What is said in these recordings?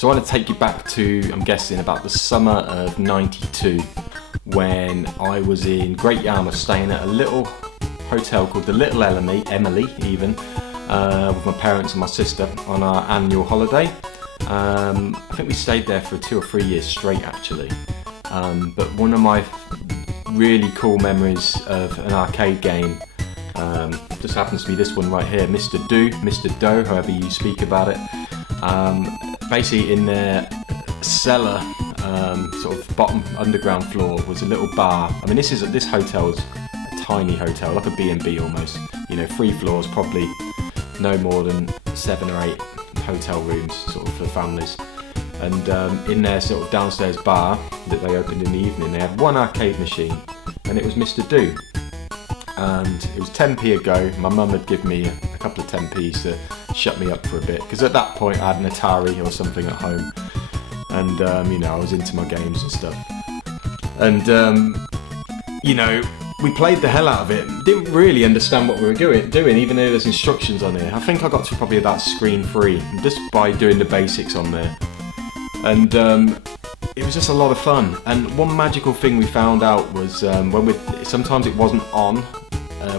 So I want to take you back to, I'm guessing, about the summer of '92, when I was in Great Yarmouth staying at a little hotel called the Little Emily even, with my parents and my sister on our annual holiday. I think we stayed there for 2 or 3 years straight actually. But one of my really cool memories of an arcade game just happens to be this one right here, Mr. Do, however you speak about it. Basically in their cellar, sort of bottom underground floor, was a little bar. I mean, this hotel's a tiny hotel, like a B&B almost. You know, 3 floors, probably no more than 7 or 8 hotel rooms, sort of for families. And in their sort of downstairs bar that they opened in the evening, they had one arcade machine, and it was Mr. Do. And it was 10p a go. My mum had given me a couple of 10p's to shut me up for a bit, because at that point I had an Atari or something at home, and you know, I was into my games and stuff. And you know, we played the hell out of it. Didn't really understand what we were doing, even though there's instructions on here. I think I got to probably about screen 3 just by doing the basics on there. And it was just a lot of fun. And one magical thing we found out was sometimes it wasn't on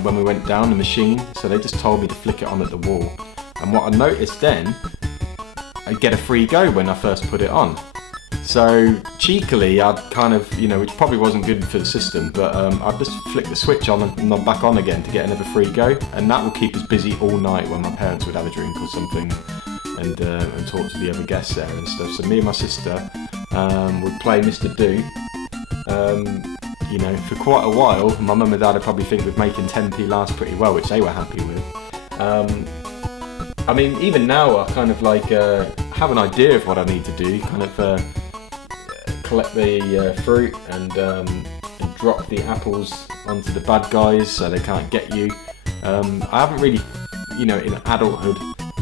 when we went down the machine, so they just told me to flick it on at the wall. And what I noticed then, I'd get a free go when I first put it on. So cheekily, I'd kind of, you know, which probably wasn't good for the system, but I'd just flick the switch on and not back on again to get another free go, and that would keep us busy all night when my parents would have a drink or something and talk to the other guests there and stuff. So me and my sister would play Mr. Do, you know, for quite a while. My mum and dad would probably think we're making 10p last pretty well, which they were happy with. I mean, even now I kind of like have an idea of what I need to do, kind of collect the fruit and drop the apples onto the bad guys so they can't get you. I haven't really, you know, in adulthood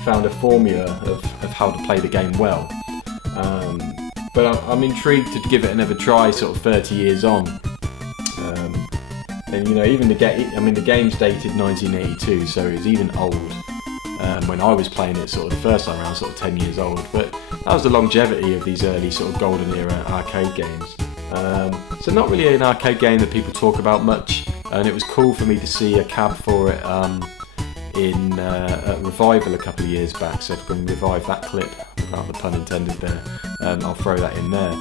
found a formula of how to play the game well. But I'm intrigued to give it another try sort of 30 years on. And you know, even the game's dated 1982, so it's even old. When I was playing it sort of the first time around, sort of 10 years old. But that was the longevity of these early sort of golden era arcade games. So not really an arcade game that people talk about much, and it was cool for me to see a cab for it in a Revival a couple of years back, so if we can revive that clip, without the pun intended there, I'll throw that in there.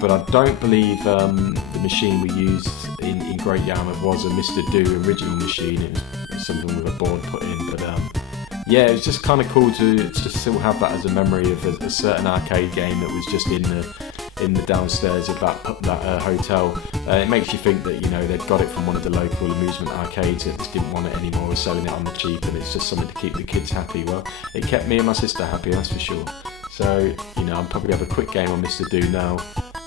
But I don't believe the machine we used in Great Yarmouth was a Mr. Do original machine. It was something with a board put in, but yeah, it was just kind of cool to still have that as a memory of a certain arcade game that was just in the downstairs of that hotel. It makes you think that, you know, they'd got it from one of the local amusement arcades and just didn't want it anymore, or selling it on the cheap, and it's just something to keep the kids happy. Well, it kept me and my sister happy, that's for sure. So, you know, I'll probably have a quick game on Mr. Do now,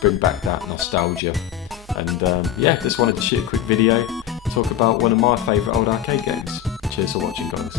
bring back that nostalgia. And yeah, just wanted to shoot a quick video, talk about one of my favourite old arcade games. Cheers for watching, guys.